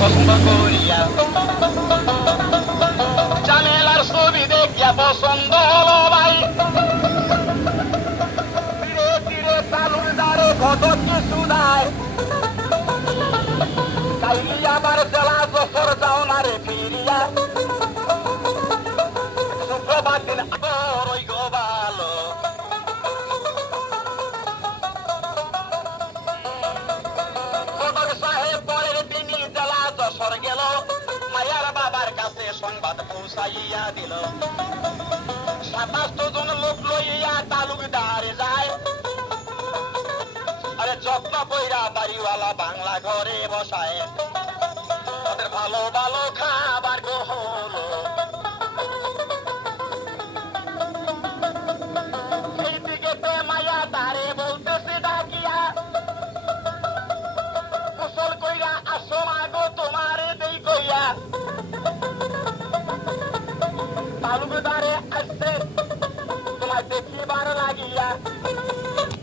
পছন্দ করিয়া জামেলার ছবি দেখিয়া পছন্দ হলো ভাই ধীরে ধীরে চালুর দ্বারে কত সংবাদ পৌঁছাইয়া দিল সাতাশ জন লোক লইয়া তালুকদারে যায় আরে যত্ন কইরা বাড়িওয়ালা বাংলা ঘরে বসায়। ওদের ভালো ভালো तालुकेदार आहे असते तुम्हाला त्याची बारा लागली